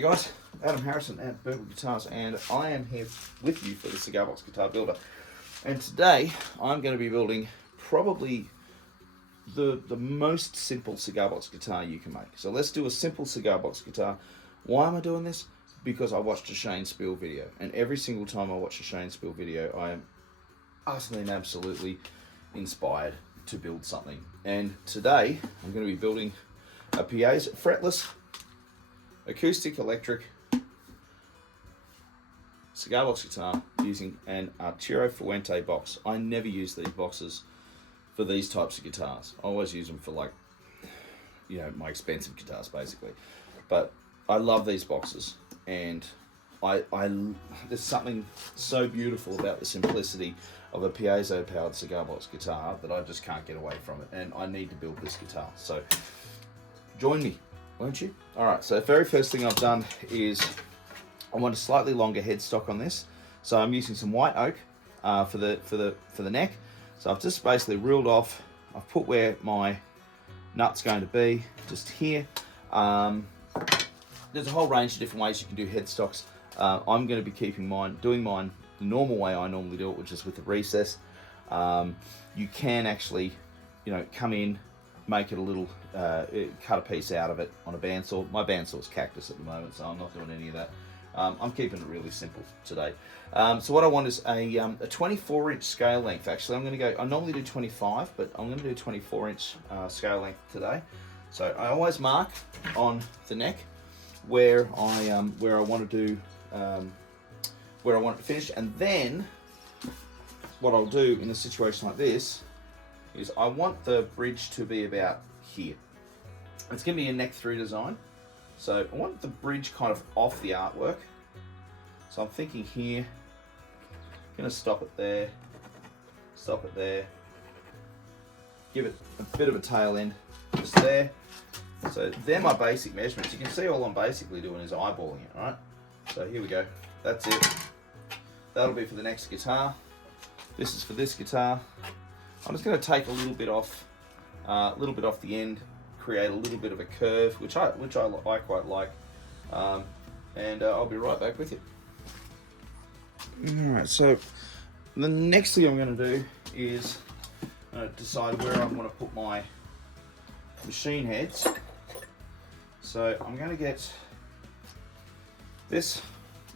Hey guys, Adam Harrison at Burble Guitars, and I am here with you for the Cigar Box Guitar Builder. And today I'm going to be building probably the most simple cigar box guitar you can make. So let's do a simple cigar box guitar. Why am I doing this? Because I watched a Shane Spiel video, and every single time I watch a Shane Spiel video, I am utterly and absolutely inspired to build something. And today I'm going to be building a PA's fretless, acoustic, electric cigar box guitar using an Arturo Fuente box. I never use these boxes for these types of guitars. I always use them for, like, you know, my expensive guitars basically. But I love these boxes, and there's something so beautiful about the simplicity of a piezo powered cigar box guitar that I just can't get away from it, and I need to build this guitar. So join me, won't you? All right, so the very first thing I've done is I want a slightly longer headstock on this. So I'm using some white oak for the neck. So I've just basically reeled off, I've put where my nut's going to be, just here. There's a whole range of different ways you can do headstocks. I'm going to be doing mine the normal way I normally do it, which is with a recess. You can actually, you know, come in, make it a little, cut a piece out of it on a bandsaw. My bandsaw's cactus at the moment, so I'm not doing any of that. I'm keeping it really simple today. So what I want is a 24-inch scale length. Actually, I normally do 25, but I'm going to do 24-inch scale length today. So I always mark on the neck where I want to do, where I want it finished, and then what I'll do in a situation like this is I want the bridge to be about here. It's going to be a neck through design, so I want the bridge kind of off the artwork. So I'm thinking here, going to stop it there, give it a bit of a tail end just there. So they're my basic measurements. You can see all I'm basically doing is eyeballing it, right? So here we go, that's it. That'll be for the next guitar. This is for this guitar. I'm just going to take a little bit off the end, create a little bit of a curve, which I quite like, and I'll be right back with you. All right, so the next thing I'm going to do is decide where I want to put my machine heads. So I'm going to get this.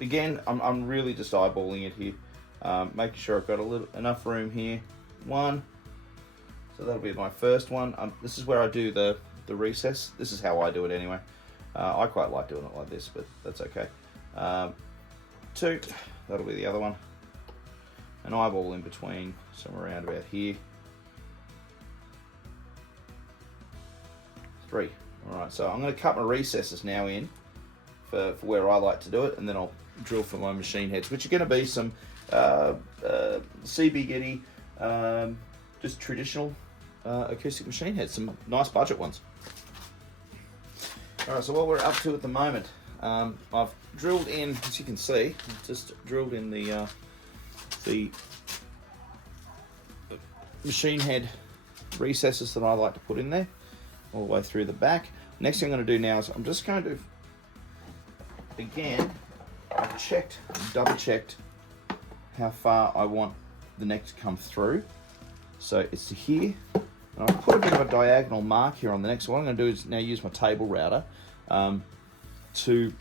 Again, I'm really just eyeballing it here, making sure I've got enough room here. One. So that'll be my first one. This is where I do the recess. This is how I do it anyway. I quite like doing it like this, but that's okay. Two, that'll be the other one. An eyeball in between, somewhere around about here. Three. All right, so I'm going to cut my recesses now in for where I like to do it, and then I'll drill for my machine heads, which are going to be some CB Gitty, just traditional acoustic machine heads, some nice budget ones. All right, so what we're up to at the moment, I've drilled in, as you can see, just drilled in the machine head recesses that I like to put in there, all the way through the back. Next thing I'm going to do now is I'm just going to, again, I've double checked how far I want the neck to come through. So it's to here. And I'll put a bit of a diagonal mark here on the neck. So what I'm going to do is now use my table router to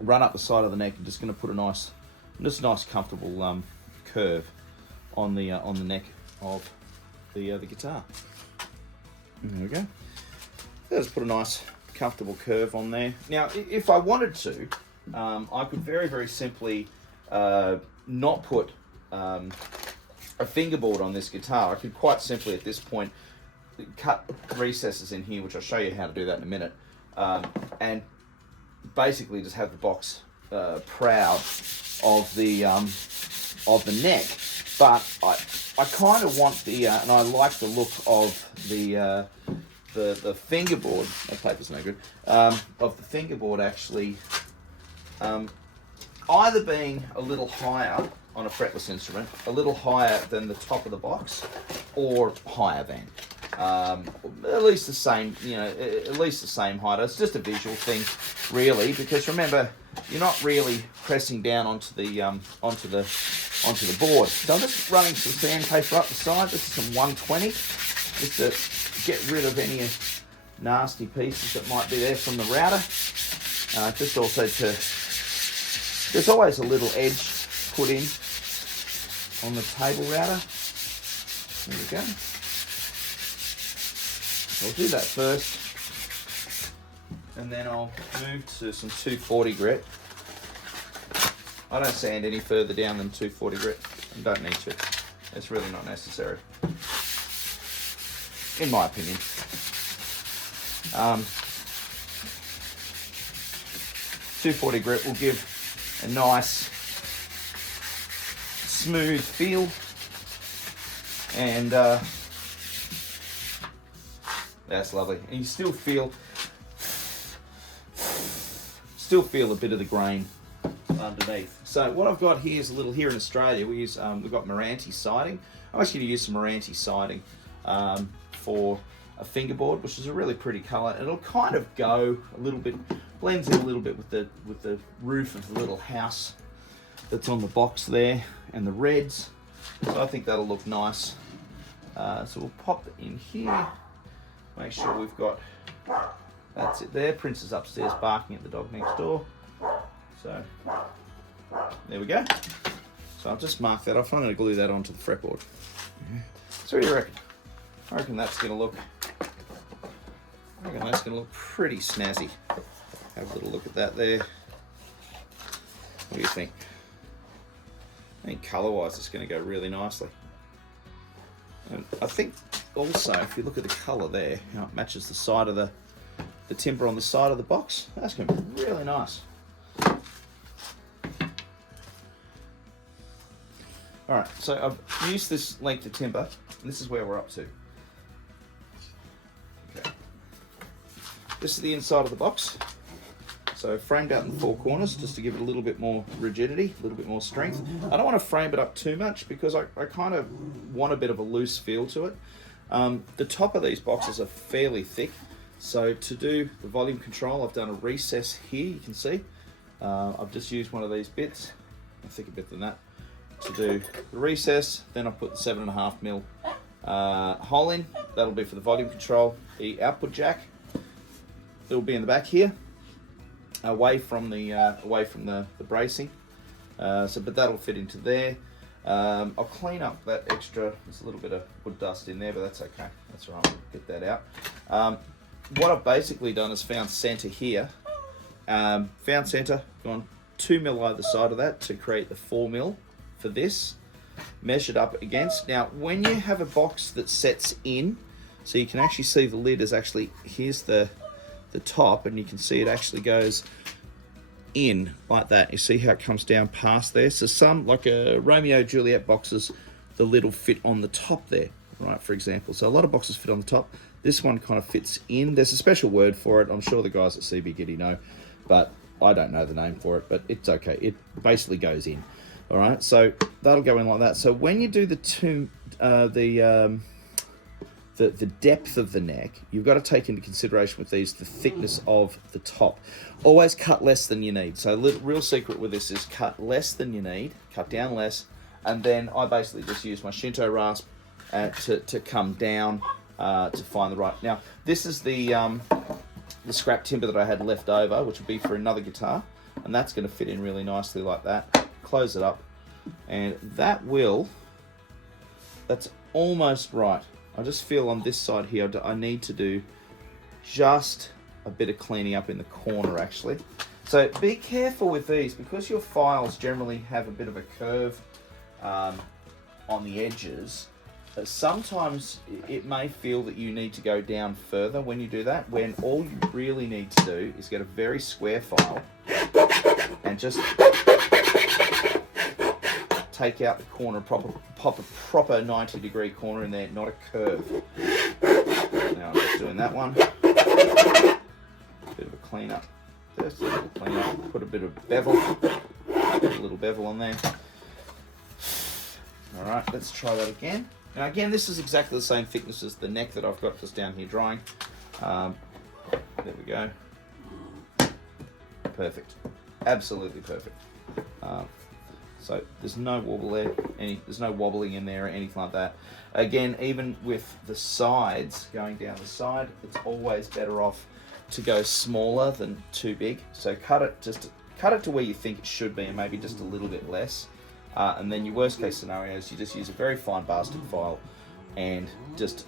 run up the side of the neck, and just going to put a nice comfortable curve on the neck of the guitar. There we go. Let's put a nice comfortable curve on there. Now, if I wanted to, I could very, very simply not put a fingerboard on this guitar. I could quite simply at this point cut recesses in here, which I'll show you how to do that in a minute, and basically just have the box proud of the neck. But I kind of want and I like the look of the fingerboard. That paper's no good. Of the fingerboard actually either being a little higher on a fretless instrument, a little higher than the top of the box, or higher than. at least the same, you know, at least the same height. It's just a visual thing, really, because remember, you're not really pressing down onto the board. So I'm just running some sandpaper up the side. This is some 120, just to get rid of any nasty pieces that might be there from the router. Just also to, there's always a little edge put in on the table router. There we go. I'll do that first, and then I'll move to some 240 grit. I don't sand any further down than 240 grit. I don't need to. It's really not necessary, in my opinion. 240 grit will give a nice smooth feel, and that's lovely. And you still feel a bit of the grain underneath. So what I've got here is a little, here in Australia, we've got Meranti siding. I'm actually going to use some Meranti siding for a fingerboard, which is a really pretty colour. It'll kind of go a little bit, blends in a little bit with the roof of the little house that's on the box there, and the reds. So I think that'll look nice. So we'll pop it in here. Make sure we've got, that's it there. Prince is upstairs barking at the dog next door. So there we go. So I'll just mark that off. I'm going to glue that onto the fretboard. So what do you reckon? I reckon that's going to look, pretty snazzy. Have a little look at that there. What do you think? I think colour-wise it's going to go really nicely. And I think also, if you look at the colour there, how it matches the side of the timber on the side of the box, that's going to be really nice. Alright, so I've used this length of timber, and this is where we're up to. Okay. This is the inside of the box. So framed out in the four corners, just to give it a little bit more rigidity, a little bit more strength. I don't want to frame it up too much, because I kind of want a bit of a loose feel to it. The top of these boxes are fairly thick, so to do the volume control, I've done a recess here, you can see. I've just used one of these bits, a thicker bit than that, to do the recess. Then I put the 7.5mm hole in. That'll be for the volume control. The output jack, it'll be in the back here, away from the bracing. But that'll fit into there. I'll clean up that extra. There's a little bit of wood dust in there, but that's okay. That's all right. We'll get that out. What I've basically done is found center here. Found center, gone 2mm either side of that to create the 4mm for this. Measured up against. Now, when you have a box that sets in, so you can actually see the lid is actually, here's the top, and you can see it actually goes in like that. You see how it comes down past there? So some, like a Romeo Juliet boxes, the lid will fit on the top there, right, for example. So a lot of boxes fit on the top. This one kind of fits in. There's a special word for it. I'm sure the guys at CB Gitty know, but I don't know the name for it, but it's okay. It basically goes in. All right, so that'll go in like that. So when you do the depth of the neck, you've got to take into consideration with these the thickness of the top. Always cut less than you need. So real secret with this is cut less than you need, cut down less, and then I basically just use my Shinto rasp to come down to find the right. Now this is the scrap timber that I had left over, which will be for another guitar, and that's going to fit in really nicely like that. Close it up, and that's almost right. I just feel on this side here, I need to do just a bit of cleaning up in the corner actually. So be careful with these, because your files generally have a bit of a curve on the edges. Sometimes it may feel that you need to go down further when you do that, when all you really need to do is get a very square file and just take out the corner, pop a proper 90-degree corner in there, not a curve. Now I'm just doing that one. Bit of a clean up. Just a little clean up. Put a bit of bevel. Put a little bevel on there. All right, let's try that again. Now again, this is exactly the same thickness as the neck that I've got just down here drying. There we go. Perfect. Absolutely perfect. So there's no wobble there, there's no wobbling in there or anything like that. Again, even with the sides going down the side, it's always better off to go smaller than too big. So cut it to where you think it should be, and maybe just a little bit less. And then your worst case scenario is you just use a very fine bastard file and just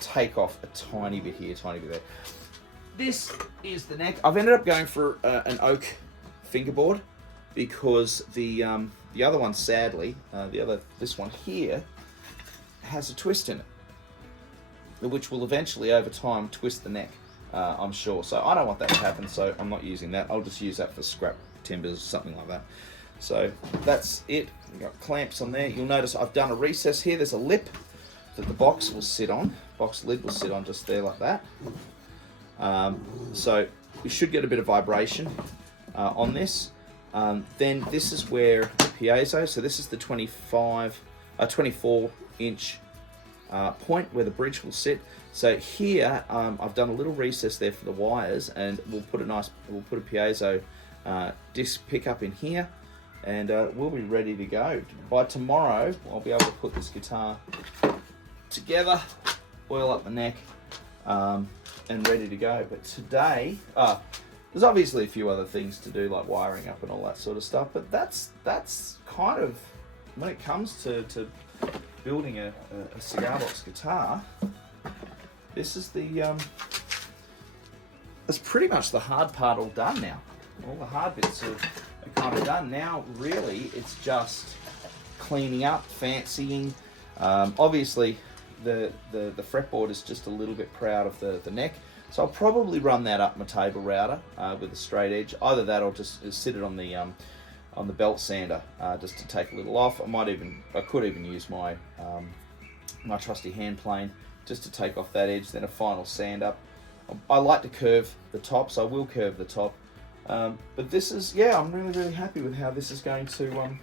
take off a tiny bit here, tiny bit there. This is the neck. I've ended up going for an oak fingerboard, because the other one, sadly, this one here, has a twist in it, which will eventually over time twist the neck, I'm sure. So I don't want that to happen, so I'm not using that. I'll just use that for scrap timbers or something like that. So that's it. We've got clamps on there. You'll notice I've done a recess here. There's a lip that the box will sit on. Box lid will sit on just there like that. So we should get a bit of vibration on this. Then this is where the piezo, so this is the 24 inch point where the bridge will sit. So here I've done a little recess there for the wires, and we'll put a piezo disc pickup in here, and we'll be ready to go. By tomorrow I'll be able to put this guitar together, oil up the neck, and ready to go. But today, there's obviously a few other things to do, like wiring up and all that sort of stuff, but that's kind of, when it comes to building a cigar box guitar, this is that's pretty much the hard part all done now. All the hard bits are kind of done. Now really it's just cleaning up, fancying. Obviously the fretboard is just a little bit proud of the neck, so I'll probably run that up my table router with a straight edge. Either that or just sit it on the belt sander just to take a little off. I could even use my my trusty hand plane just to take off that edge, then a final sand up. I like to curve the top, so I will curve the top. But this is, yeah, I'm really happy with how this is going to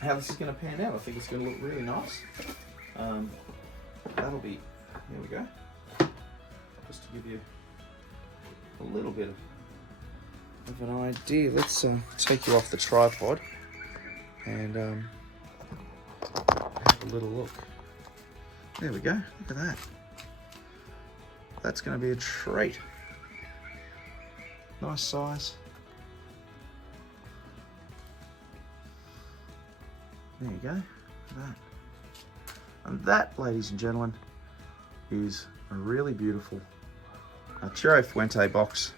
pan out. I think it's going to look really nice. That'll be, there we go. Just to give you a little bit of an idea, let's take you off the tripod and have a little look. There we go, look at that. That's going to be a treat. Nice size. There you go, look at that. And that, ladies and gentlemen, is a really beautiful Arturo Fuente box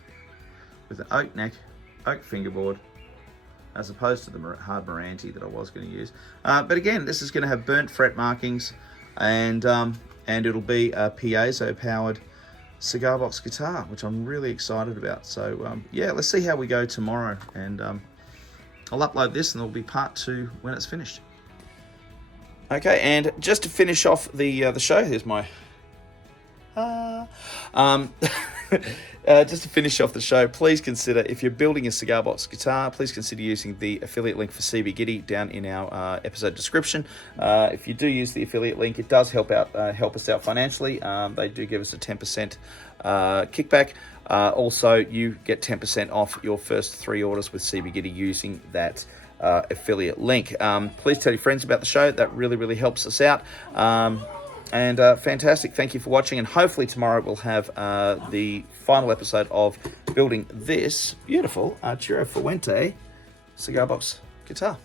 with an oak neck, oak fingerboard, as opposed to the hard Marante that I was going to use. But again, this is going to have burnt fret markings, and it'll be a piezo-powered cigar box guitar, which I'm really excited about. So yeah, let's see how we go tomorrow, and I'll upload this, and there'll be part 2 when it's finished. Okay, and just to finish off the show, here's my just to finish off the show, please consider, if you're building a cigar box guitar, please consider using the affiliate link for CB Gitty down in our episode description. If you do use the affiliate link, it does help us out financially. They do give us a 10% kickback. Also, you get 10% off your first 3 orders with CB Gitty using that affiliate link. Please tell your friends about the show. That really helps us out. And fantastic. Thank you for watching, and hopefully tomorrow we'll have the final episode of building this beautiful Arturo Fuente cigar box guitar.